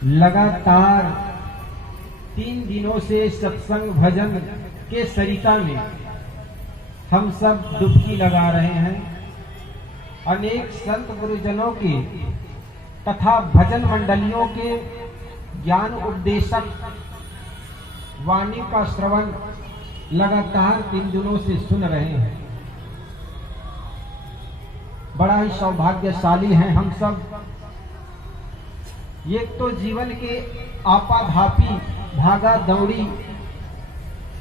लगातार 3 दिनों से सत्संग भजन के सरिता में हम सब डुबकी लगा रहे हैं। अनेक संत गुरुजनों के तथा भजन मंडलियों के ज्ञान उपदेशक वाणी का श्रवण लगातार 3 दिनों से सुन रहे हैं। बड़ा ही सौभाग्यशाली हैं हम सब। ये तो जीवन के आपाधापी भागा दौड़ी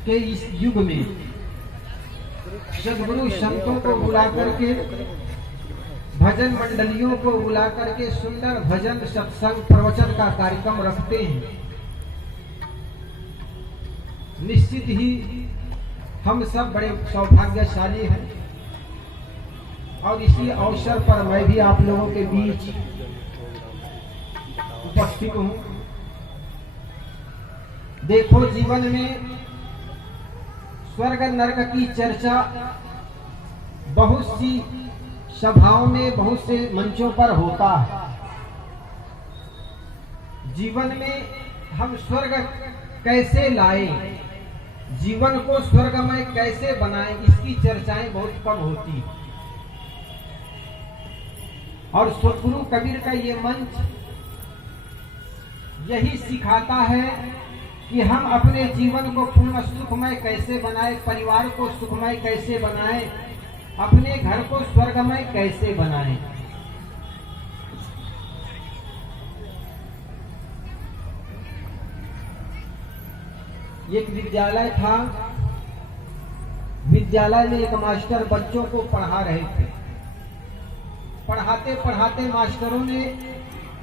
के इस युग में सद्गुरु संतों को बुला करके, भजन मंडलियों को बुला करके सुंदर भजन सत्संग प्रवचन का कार्यक्रम रखते हैं। निश्चित ही हम सब बड़े सौभाग्यशाली हैं और इसी अवसर पर मैं भी आप लोगों के बीच उपस्थित हूं। देखो, जीवन में स्वर्ग नरक की चर्चा बहुत सी सभाओं में, बहुत से मंचों पर होता है। जीवन में हम स्वर्ग कैसे लाएं, जीवन को स्वर्गमय कैसे बनाएं, इसकी चर्चाएं बहुत कम होती हैं। और सद्गुरु कबीर का ये मंच यही सिखाता है कि हम अपने जीवन को पूर्ण सुखमय कैसे बनाएं, परिवार को सुखमय कैसे बनाएं, अपने घर को स्वर्गमय कैसे बनाएं। एक विद्यालय था। विद्यालय में एक मास्टर बच्चों को पढ़ा रहे थे। पढ़ाते पढ़ाते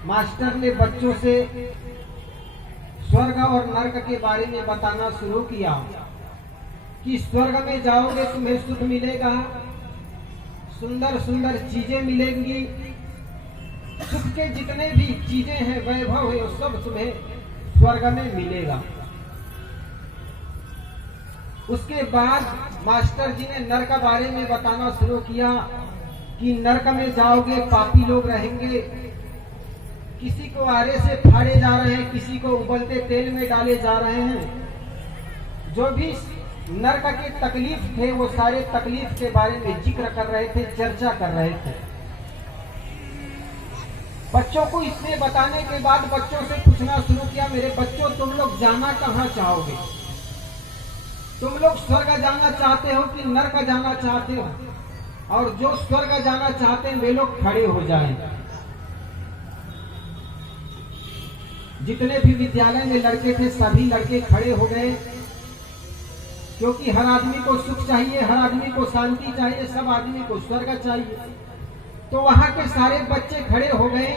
मास्टर ने बच्चों से स्वर्ग और नरक के बारे में बताना शुरू किया कि स्वर्ग में जाओगे तुम्हें सुख मिलेगा, सुंदर सुंदर चीजें मिलेंगी, सुख के जितने भी चीजें हैं, वैभव है, वो सब तुम्हें स्वर्ग में मिलेगा। उसके बाद मास्टर जी ने नरक के बारे में बताना शुरू किया कि नरक में जाओगे पापी लोग रहेंगे, किसी को आरे से फाड़े जा रहे हैं, किसी को उबलते तेल में डाले जा रहे हैं। जो भी नरक के तकलीफ थे वो सारे तकलीफ के बारे में जिक्र कर रहे थे, चर्चा कर रहे थे। बच्चों को इसने बताने के बाद बच्चों से पूछना शुरू किया, मेरे बच्चों तुम लोग जाना कहाँ चाहोगे? तुम लोग स्वर्ग जाना चाहते हो कि नरक जाना चाहते हो? और जो स्वर्ग जाना चाहते हैं वे लोग खड़े हो जाएं। जितने भी विद्यालय में लड़के थे सभी लड़के खड़े हो गए, क्योंकि हर आदमी को सुख चाहिए, हर आदमी को शांति चाहिए, सब आदमी को स्वर्ग चाहिए। तो वहां के सारे बच्चे खड़े हो गए।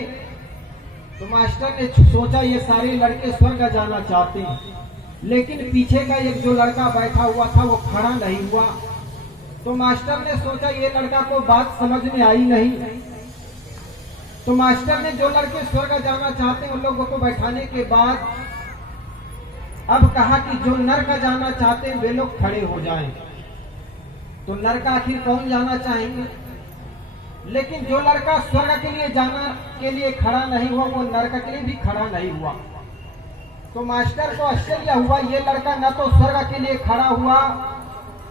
तो मास्टर ने सोचा ये सारे लड़के स्वर्ग जाना चाहते हैं, लेकिन पीछे का एक जो लड़का बैठा हुआ था वो खड़ा नहीं हुआ। तो मास्टर ने सोचा ये लड़का को बात समझ में आई नहीं। तो मास्टर ने जो लड़के स्वर्ग जाना चाहते हैं उन लोगों को बैठाने के बाद अब कहा कि जो नरक जाना चाहते हैं वे लोग खड़े हो जाएं। तो नरक आखिर कौन जाना चाहेंगे? लेकिन जो लड़का स्वर्ग के लिए खड़ा नहीं हुआ वो नरक के लिए भी खड़ा नहीं हुआ। तो मास्टर को आश्चर्य हुआ, ये लड़का न तो स्वर्ग के लिए खड़ा हुआ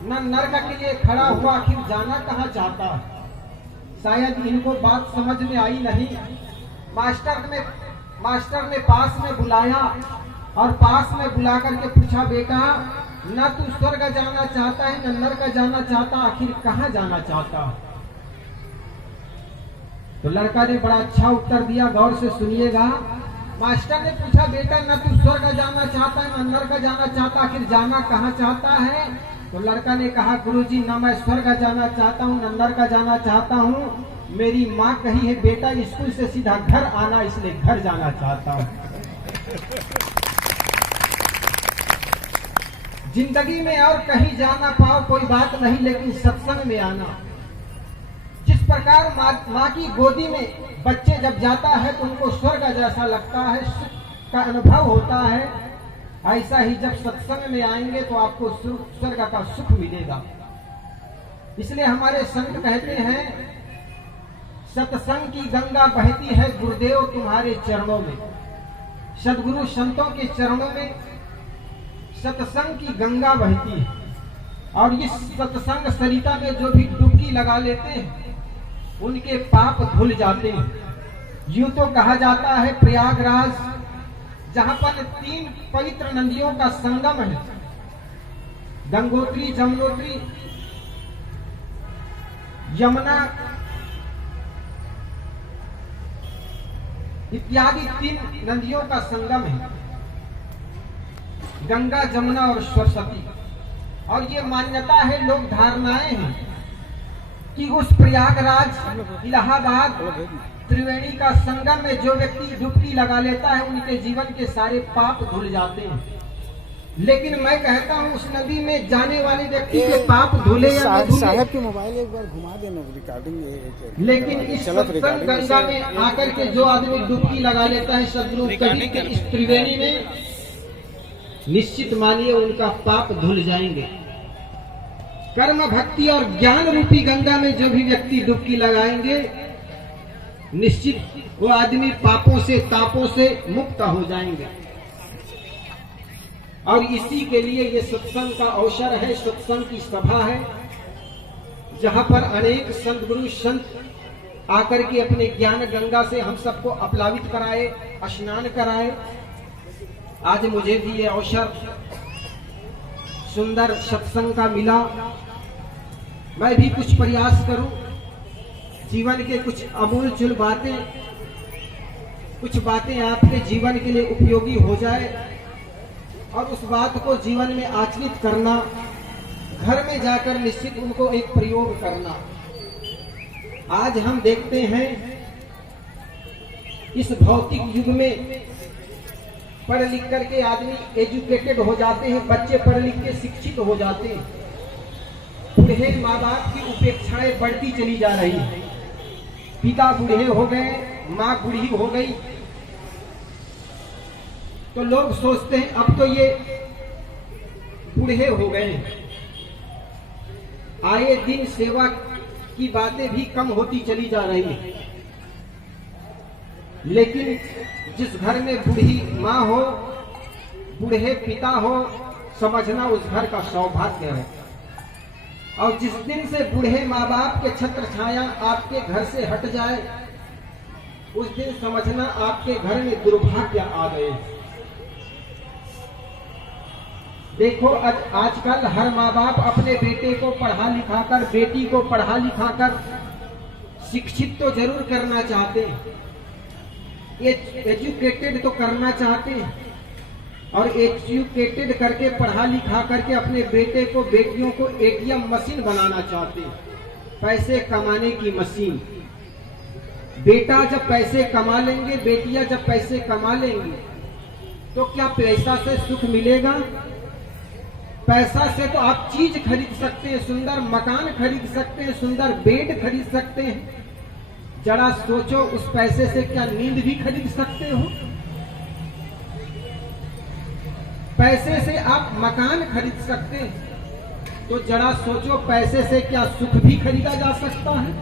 न नरक के लिए खड़ा हुआ, आखिर जाना कहाँ चाहता है? शायद इनको बात समझ में आई नहीं। मास्टर ने पास में बुलाया और पास में बुला करके पूछा, बेटा न तू स्वर्ग जाना चाहता है न नरक जाना चाहता, आखिर कहाँ जाना चाहता? तो लड़का ने बड़ा अच्छा उत्तर दिया, गौर से सुनिएगा। मास्टर ने पूछा, बेटा न तू स्वर्ग जाना चाहता है न नरक जाना चाहता, आखिर जाना कहाँ चाहता है? तो लड़का ने कहा, गुरुजी न मैं स्वर्ग जाना चाहता हूँ न नरक जाना चाहता हूँ, मेरी माँ कही है बेटा स्कूल से सीधा घर आना, इसलिए घर जाना चाहता हूँ। जिंदगी में और कहीं जाना पाओ कोई बात नहीं, लेकिन सत्संग में आना। जिस प्रकार माँ की गोदी में बच्चे जब जाता है तो उनको स्वर्ग जैसा लगता है, सुख का अनुभव होता है, ऐसा ही जब सत्संग में आएंगे तो आपको स्वर्ग का सुख मिलेगा। इसलिए हमारे संत कहते हैं, सत्संग की गंगा बहती है गुरुदेव तुम्हारे चरणों में। सद्गुरु संतों के चरणों में सत्संग की गंगा बहती है और इस सत्संग सरिता में जो भी डुबकी लगा लेते हैं उनके पाप धुल जाते हैं। यूं तो कहा जाता है प्रयागराज जहां पर 3 पवित्र नदियों का संगम है, गंगोत्री, जमुनोत्री, यमुना इत्यादि 3 नदियों का संगम है, गंगा, जमुना और सरस्वती। और ये मान्यता है, लोक धारणाएं हैं कि उस प्रयागराज, इलाहाबाद, त्रिवेणी का संगम में जो व्यक्ति डुबकी लगा लेता है उनके जीवन के सारे पाप धुल जाते हैं। लेकिन मैं कहता हूँ उस नदी में जाने वाले व्यक्ति के पाप धुले या न धुले, साहब के मोबाइल एक बार घुमा देना रिकॉर्डिंग। लेकिन इस सत्संग गंगा में आकर के जो आदमी डुबकी लगा लेता है सदगुरु कबीर के इस त्रिवेणी में, निश्चित मानिए उनका पाप धुल जाएंगे। कर्म, भक्ति और ज्ञान रूपी गंगा में जो भी व्यक्ति डुबकी लगाएंगे निश्चित वो आदमी पापों से, तापों से मुक्त हो जाएंगे। और इसी के लिए ये सत्संग का अवसर है, सत्संग की सभा है, जहां पर अनेक संत गुरु संत आकर के अपने ज्ञान गंगा से हम सबको अपलावित कराए, स्नान कराए। आज मुझे भी ये अवसर सुंदर सत्संग का मिला। मैं भी कुछ प्रयास करूं, जीवन के कुछ अमूलचूल बातें, कुछ बातें आपके जीवन के लिए उपयोगी हो जाए और उस बात को जीवन में आचरित करना, घर में जाकर निश्चित उनको एक प्रयोग करना। आज हम देखते हैं इस भौतिक युग में पढ़ लिख करके आदमी एजुकेटेड हो जाते हैं, बच्चे पढ़ लिख के शिक्षित हो जाते हैं, बूढ़े माँ बाप की उपेक्षाएं बढ़ती चली जा रही है। पिता बूढ़े हो गए, माँ बूढ़ी हो गई, तो लोग सोचते हैं अब तो ये बूढ़े हो गए, आए दिन सेवा की बातें भी कम होती चली जा रही है। लेकिन जिस घर में बूढ़ी माँ हो, बूढ़े पिता हो, समझना उस घर का सौभाग्य है। और जिस दिन से बूढ़े माँ बाप के छत्र छाया आपके घर से हट जाए, उस दिन समझना आपके घर में दुर्भाग्य आ गए। देखो आजकल हर माँ बाप अपने बेटे को पढ़ा लिखाकर, बेटी को पढ़ा लिखाकर शिक्षित तो जरूर करना चाहते हैं, एजुकेटेड तो करना चाहते हैं, और एजुकेटेड करके पढ़ा लिखा करके अपने बेटे को, बेटियों को एटीएम मशीन बनाना चाहते हैं, पैसे कमाने की मशीन। बेटा जब पैसे कमा लेंगे, बेटियां जब पैसे कमा लेंगी, तो क्या पैसा से सुख मिलेगा? पैसा से तो आप चीज खरीद सकते हैं, सुंदर मकान खरीद सकते हैं, सुंदर बेड खरीद सकते हैं। जरा सोचो उस पैसे से क्या नींद भी खरीद सकते हो? पैसे से आप मकान खरीद सकते हैं, तो जरा सोचो पैसे से क्या सुख भी खरीदा जा सकता है?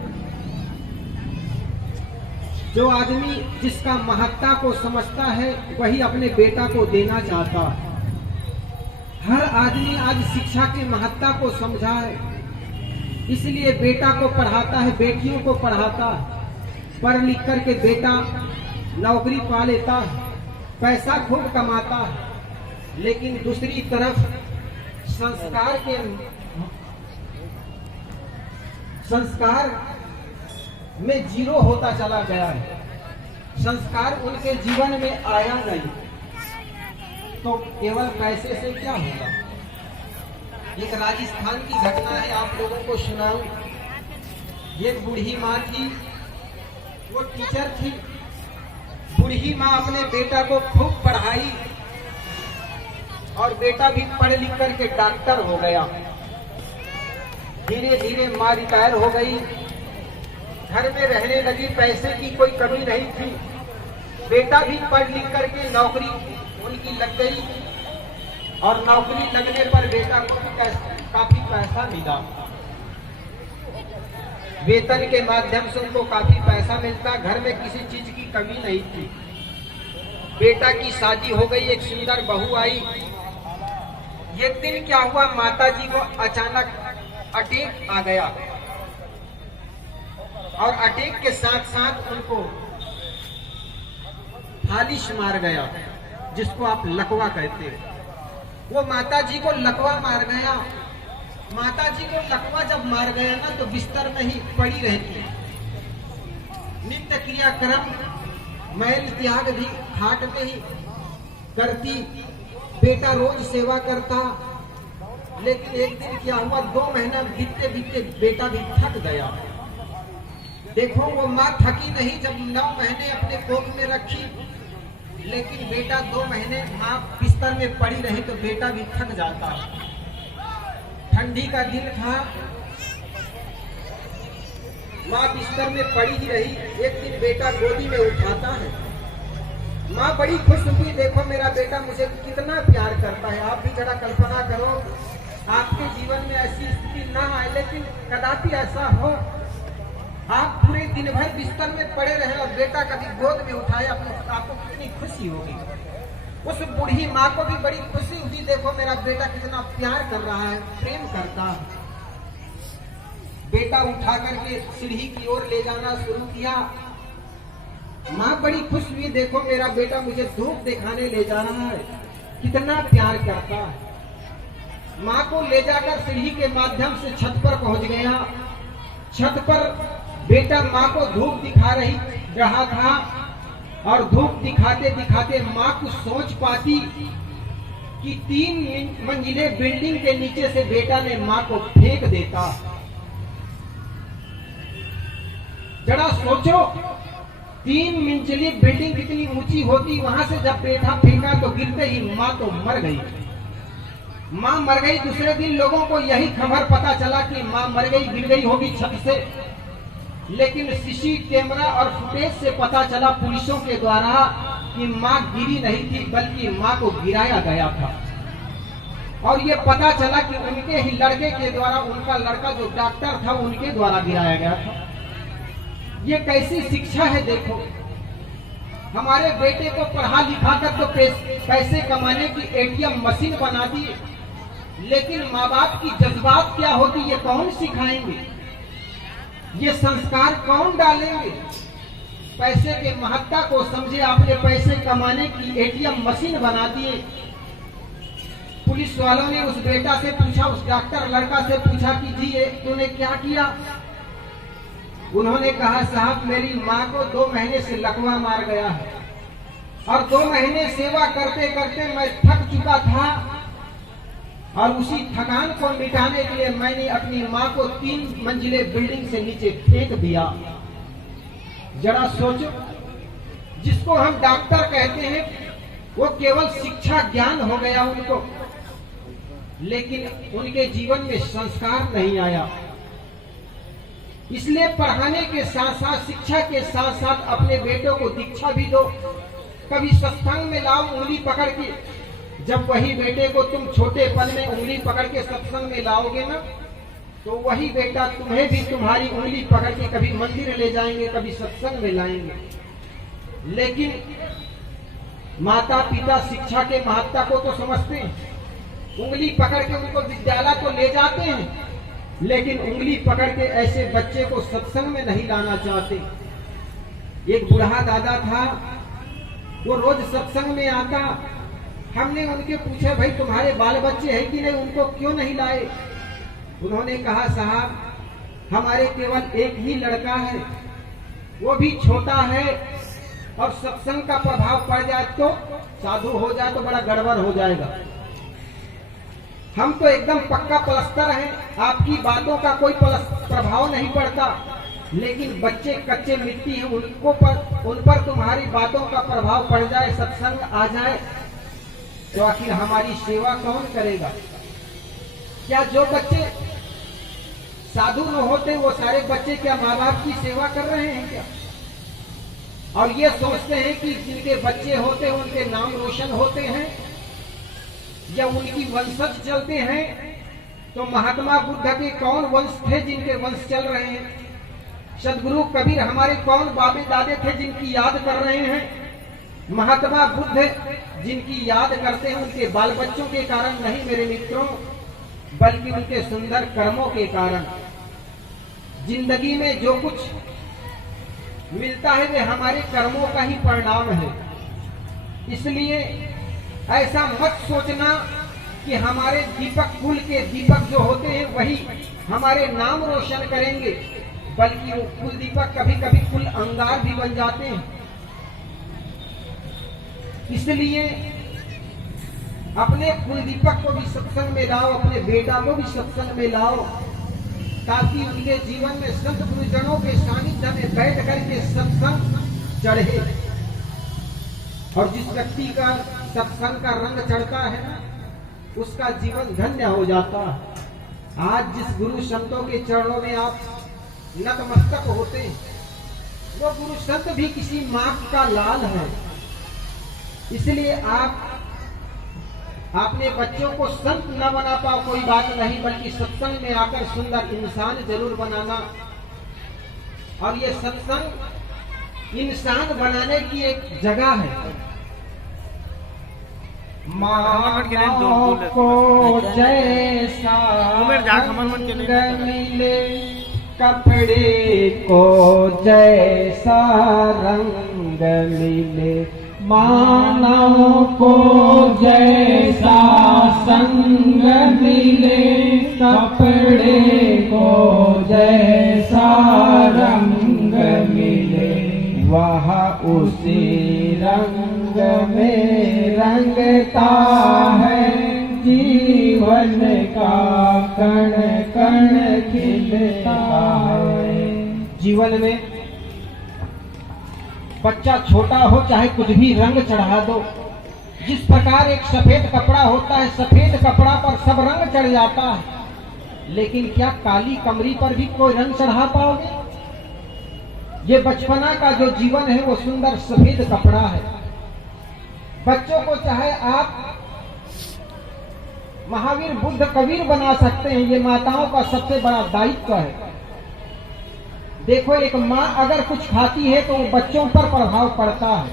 जो आदमी जिसका महत्ता को समझता है वही अपने बेटा को देना चाहता है। हर आदमी आज शिक्षा की महत्ता को समझा है, इसलिए बेटा को पढ़ाता है, बेटियों को पढ़ाता है। पढ़ लिख करके बेटा नौकरी पा लेता है, पैसा खूब कमाता है, लेकिन दूसरी तरफ संस्कार में जीरो होता चला गया है। संस्कार उनके जीवन में आया नहीं, तो केवल पैसे से क्या होगा? एक राजस्थान की घटना है, आप लोगों को सुनाऊं। एक बूढ़ी माँ थी, वो टीचर थी। बूढ़ी माँ अपने बेटा को खूब पढ़ाई और बेटा भी पढ़ लिख करके डॉक्टर हो गया। धीरे धीरे माँ रिटायर हो गई, घर में रहने लगी, पैसे की कोई कमी नहीं थी। बेटा भी पढ़ लिख करके नौकरी उनकी लग गई और नौकरी लगने पर बेटा को भी काफी पैसा मिला। वेतन के माध्यम से उनको काफी पैसा मिलता, घर में किसी चीज की कमी नहीं थी। बेटा की शादी हो गई, एक सुंदर बहू आई। एक दिन क्या हुआ, माता जी को अचानक अटैक आ गया और अटैक के साथ साथ उनको फालिश मार गया, जिसको आप लकवा कहते हो। वो माता जी को लकवा मार गया। माता जी को लकवा जब मार गया ना, तो बिस्तर में ही पड़ी रहती, नित्य क्रियाक्रम मैल त्याग भी खाट में ही करती। बेटा रोज सेवा करता। लेकिन एक दिन क्या हुआ, 2 महीना बीतते बीतते बेटा भी थक गया। देखो वो माँ थकी नहीं, जब 9 महीने अपने कोख में रखी, लेकिन बेटा 2 महीने माँ बिस्तर में पड़ी रही तो बेटा भी थक जाता। ठंडी का दिन था, माँ बिस्तर में पड़ी ही रही। एक दिन बेटा गोदी में उठाता है। माँ बड़ी खुश हुई, देखो मेरा बेटा मुझे कितना प्यार करता है। आप भी जरा कल्पना करो, आपके जीवन में ऐसी स्थिति ना आए, लेकिन कदापि ऐसा हो, आप पूरे दिन भर बिस्तर में पड़े रहे और बेटा कभी गोद में उठाए, आपको कितनी खुशी होगी। उस बूढ़ी माँ को भी बड़ी खुशी हुई, देखो मेरा बेटा कितना प्यार कर रहा है, प्रेम करता है। बेटा उठा करके सीढ़ी की ओर ले जाना शुरू किया। माँ बड़ी खुश हुई, देखो मेरा बेटा मुझे धूप दिखाने ले जा रहा है, कितना प्यार करता है। माँ को ले जाकर सीढ़ी के माध्यम से छत पर पहुंच गया। छत पर बेटा माँ को धूप दिखा रहा था और धूप दिखाते दिखाते माँ कुछ सोच पाती कि 3 मंजिले बिल्डिंग के नीचे से बेटा ने माँ को फेंक देता। जरा सोचो, 3 मंजिली बिल्डिंग कितनी ऊंची होती, वहां से जब बेटा फेंका तो गिरते ही माँ तो मर गई। माँ मर गई। दूसरे दिन लोगों को यही खबर पता चला कि माँ मर गई, गिर गई होगी छत से। लेकिन सीसी कैमरा और फुटेज से पता चला पुलिसों के द्वारा कि माँ गिरी नहीं थी, बल्कि माँ को गिराया गया था। और ये पता चला कि उनके ही लड़के के द्वारा, उनका लड़का जो डॉक्टर था उनके द्वारा गिराया गया था। ये कैसी शिक्षा है देखो। हमारे बेटे को पढ़ा लिखा कर तो पैसे कमाने की एटीएम मशीन बना दी, लेकिन माँ बाप की जज्बात क्या होती ये कौन सिखाएंगे, ये संस्कार कौन डालेंगे। पैसे के महत्ता को समझे, आपने पैसे कमाने की एटीएम मशीन बना दिए। पुलिस वालों ने उस बेटा से पूछा, उस डॉक्टर लड़का से पूछा कि जी ये तूने क्या किया। उन्होंने कहा साहब मेरी माँ को 2 महीने से लकवा मार गया है और 2 महीने सेवा करते करते मैं थक चुका था और उसी थकान को मिटाने के लिए मैंने अपनी माँ को 3 मंजिले बिल्डिंग से नीचे फेंक दिया। जरा सोचो, जिसको हम डॉक्टर कहते हैं वो केवल शिक्षा ज्ञान हो गया उनको, लेकिन उनके जीवन में संस्कार नहीं आया। इसलिए पढ़ाने के साथ साथ, शिक्षा के साथ साथ अपने बेटों को दीक्षा भी दो। कभी सत्संग में लाओ उंगली पकड़ के। जब वही बेटे को तुम छोटेपन में उंगली पकड़ के सत्संग में लाओगे ना, तो वही बेटा तुम्हें भी तुम्हारी उंगली पकड़ के कभी मंदिर ले जाएंगे, कभी सत्संग में लाएंगे। लेकिन माता पिता शिक्षा के महत्ता को तो समझते हैं, उंगली पकड़ के उनको विद्यालय तो ले जाते हैं, लेकिन उंगली पकड़ के ऐसे बच्चे को सत्संग में नहीं लाना चाहते। एक बूढ़ा दादा था, वो रोज सत्संग में आता। हमने उनके पूछा भाई तुम्हारे बाल बच्चे हैं कि नहीं, उनको क्यों नहीं लाए। उन्होंने कहा साहब हमारे केवल एक ही लड़का है, वो भी छोटा है और सत्संग का प्रभाव पड़ जाए तो, साधु हो जाए तो बड़ा गड़बड़ हो जाएगा। हम तो एकदम पक्का प्लास्टर हैं, आपकी बातों का कोई प्रभाव नहीं पड़ता, लेकिन बच्चे कच्चे मिट्टी हैं, उन पर तुम्हारी बातों का प्रभाव पड़ जाए, सत्संग आ जाए तो आखिर हमारी सेवा कौन करेगा। क्या जो बच्चे साधु न होते वो सारे बच्चे क्या माँ बाप की सेवा कर रहे हैं क्या? और ये सोचते हैं कि जिनके बच्चे होते हैं उनके नाम रोशन होते हैं या उनकी वंशज चलते हैं। तो महात्मा बुद्ध के कौन वंश थे जिनके वंश चल रहे हैं? सदगुरु कबीर हमारे कौन बाबे दादे थे जिनकी याद कर रहे हैं? महात्मा बुद्ध जिनकी याद करते हैं उनके बाल बच्चों के कारण नहीं मेरे मित्रों, बल्कि उनके सुंदर कर्मों के कारण। जिंदगी में जो कुछ मिलता है वे हमारे कर्मों का ही परिणाम है। इसलिए ऐसा मत सोचना कि हमारे दीपक कुल के दीपक जो होते हैं वही हमारे नाम रोशन करेंगे, बल्कि वो कुल दीपक कभी कभी कुल अंगार भी बन जाते हैं। इसलिए अपने कुल दीपक को भी सत्संग में लाओ, अपने बेटा को भी सत्संग में लाओ, ताकि उनके जीवन में संत गुरुजनों के सानिध्य में बैठ करके सत्संग चढ़े। और जिस व्यक्ति का सत्संग का रंग चढ़ता है ना, उसका जीवन धन्य हो जाता है। आज जिस गुरु संतों के चरणों में आप नतमस्तक होते हैं, वो गुरु संत भी किसी माँ का लाल है। इसलिए आप अपने बच्चों को संत न बना पाओ कोई बात नहीं, बल्कि सत्संग में आकर सुंदर इंसान जरूर बनाना। और ये सत्संग इंसान बनाने की एक जगह है। मानव को जैसा रंग मिले, कपड़े को जैसा रंग मिले, मानव को जैसा संग मिले, कपड़े को जैसा रंग मिले, वह उसी रंग में रंगता है, जीवन का कण कण खिलता है। जीवन में बच्चा छोटा हो चाहे कुछ भी रंग चढ़ा दो। जिस प्रकार एक सफेद कपड़ा होता है, सफेद कपड़ा पर सब रंग चढ़ जाता है, लेकिन क्या काली कमरी पर भी कोई रंग चढ़ा पाओगे? ये बचपना का जो जीवन है वो सुंदर सफेद कपड़ा है। बच्चों को चाहे आप महावीर बुद्ध कबीर बना सकते हैं, ये माताओं का सबसे बड़ा दायित्व है। देखो, एक माँ अगर कुछ खाती है तो बच्चों पर प्रभाव पड़ता है।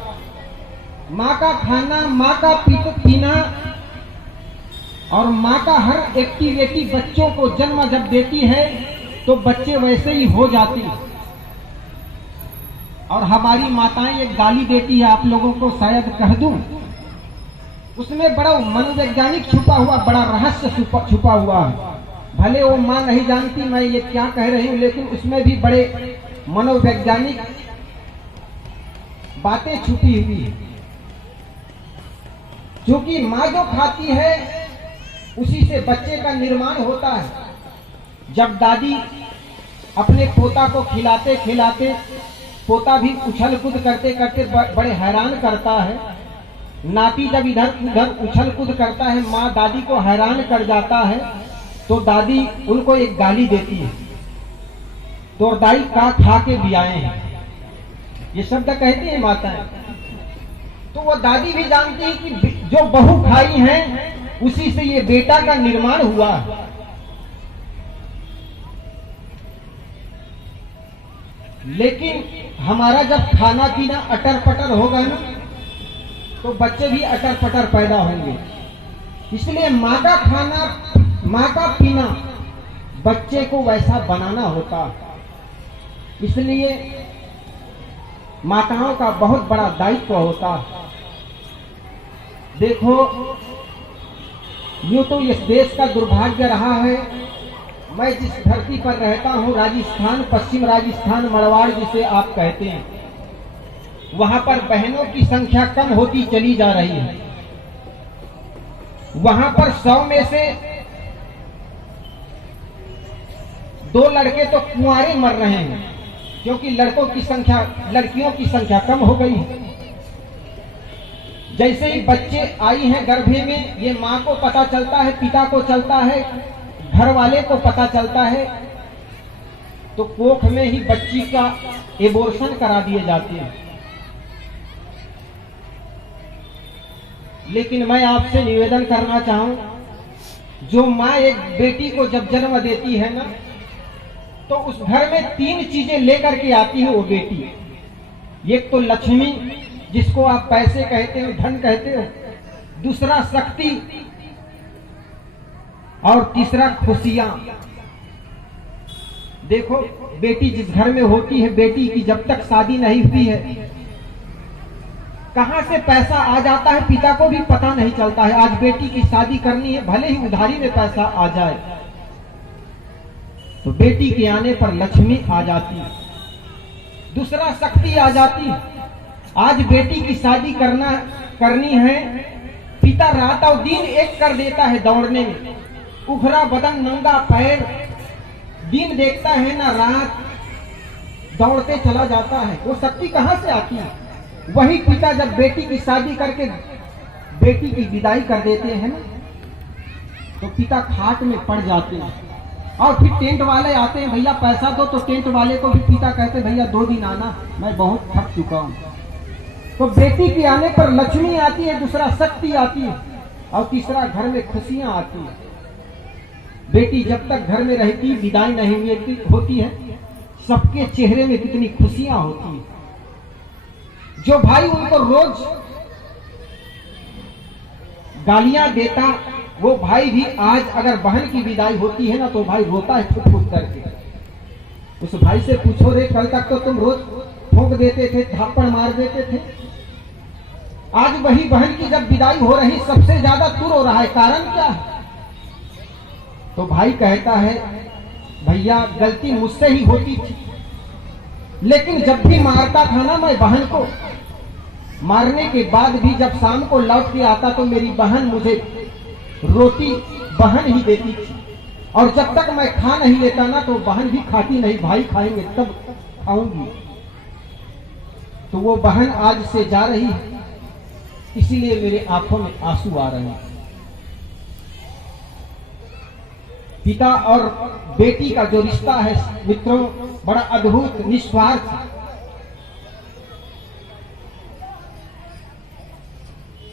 माँ का खाना, माँ का पीना और माँ का हर एक्टिविटी बच्चों को जन्म जब देती है तो बच्चे वैसे ही हो जाती है। और हमारी माताएं एक गाली देती है, आप लोगों को शायद कह दूं, उसमें बड़ा मनोवैज्ञानिक छुपा हुआ बड़ा रहस्य छुपा हुआ है। भले वो माँ नहीं जानती मैं ये क्या कह रही हूं, लेकिन उसमें भी बड़े मनोवैज्ञानिक बातें छुपी हुई है। क्योंकि माँ जो खाती है उसी से बच्चे का निर्माण होता है। जब दादी अपने पोता को खिलाते खिलाते पोता भी उछल कूद करते करते बड़े हैरान करता है, नाती जब इधर उधर उछल कूद करता है, माँ दादी को हैरान कर जाता है, तो दादी उनको एक गाली देती है, तो दाई का खा के भी आए हैं, ये शब्द कहती है माताएं। तो वो दादी भी जानती है कि जो बहू खाई है उसी से ये बेटा का निर्माण हुआ। लेकिन हमारा जब खाना पीना अटर पटर होगा ना, तो बच्चे भी अटर पटर पैदा होंगे। इसलिए माँ का खाना, माँ का पीना बच्चे को वैसा बनाना होता। इसलिए माताओं का बहुत बड़ा दायित्व होता। देखो, यूं तो इस देश का दुर्भाग्य रहा है, मैं जिस धरती पर रहता हूं, राजस्थान, पश्चिम राजस्थान, मड़वाड़ जिसे आप कहते हैं, वहां पर बहनों की संख्या कम होती चली जा रही है। वहां पर 100 में से 2 लड़के तो कुंवारे मर रहे हैं, क्योंकि लड़कियों की संख्या कम हो गई है। जैसे ही बच्चे आई हैं गर्भे में, ये माँ को पता चलता है, पिता को चलता है, घर वाले को पता चलता है, तो कोख में ही बच्ची का एबॉर्शन करा दिए जाते हैं। लेकिन मैं आपसे निवेदन करना चाहूं, जो माँ एक बेटी को जब जन्म देती है ना, तो उस घर में 3 चीजें लेकर के आती है वो बेटी। एक तो लक्ष्मी, जिसको आप पैसे कहते हो, धन कहते हो, दूसरा शक्ति, और तीसरा खुशियां। देखो, बेटी जिस घर में होती है, बेटी की जब तक शादी नहीं हुई है, कहां से पैसा आ जाता है पिता को भी पता नहीं चलता है। आज बेटी की शादी करनी है, भले ही उधारी में पैसा आ जाए, तो बेटी के आने पर लक्ष्मी आ जाती है, दूसरा शक्ति आ जाती है। आज बेटी की शादी करनी है, पिता रात और दिन एक कर देता है दौड़ने में, उखरा बदन, नंगा पैर, दिन देखता है ना रात, दौड़ते चला जाता है। वो शक्ति कहां से आती है? वही पिता जब बेटी की शादी करके बेटी की विदाई कर देते हैं ना, तो पिता खाट में पड़ जाते हैं, और फिर टेंट वाले आते हैं, भैया पैसा दो, तो टेंट वाले को भी पिता कहते हैं, भैया 2 दिन आना, मैं बहुत थक चुका हूं। तो बेटी के आने पर लक्ष्मी आती है, दूसरा शक्ति आती है, और तीसरा घर में खुशियां आती है। बेटी जब तक घर में रहती, विदाई नहीं होती है, सबके चेहरे में कितनी खुशियां होती है। जो भाई उनको रोज गालियां देता, वो भाई भी आज अगर बहन की विदाई होती है ना, तो भाई रोता है फुट फुट करके। उस भाई से पूछो, रे कल तक तो तुम रोज ठोक देते थे, थापड़ मार देते थे, आज वही बहन की जब विदाई हो रही, सबसे ज्यादा तू रो रहा है, कारण क्या है? तो भाई कहता है, भैया गलती मुझसे ही होती थी, लेकिन जब भी मारता था ना मैं बहन को, मारने के बाद भी जब शाम को लौट के आता तो मेरी बहन मुझे रोटी बहन ही देती थी, और जब तक मैं खा नहीं लेता ना, तो बहन भी खाती नहीं, भाई खाएंगे तब खाऊंगी। तो वो बहन आज से जा रही है, इसीलिए मेरे आंखों में आंसू आ रहे हैं। पिता और बेटी का जो रिश्ता है मित्रों, बड़ा अद्भुत, निस्वार्थ।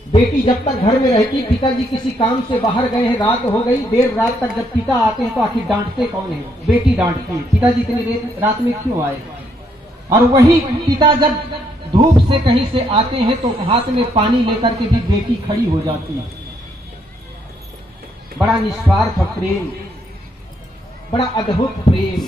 बेटी जब तक घर में रहती, पिताजी किसी काम से बाहर गए हैं, रात हो गई, देर रात तक जब पिता आते हैं तो आखिर डांटते कौन है? बेटी डांटती है, पिताजी इतनी देर रात में क्यों आए? और वही पिता जब धूप से कहीं से आते हैं तो हाथ में पानी लेकर के भी बेटी खड़ी हो जाती है। बड़ा निस्वार्थ प्रेम, बड़ा अद्भुत प्रेम।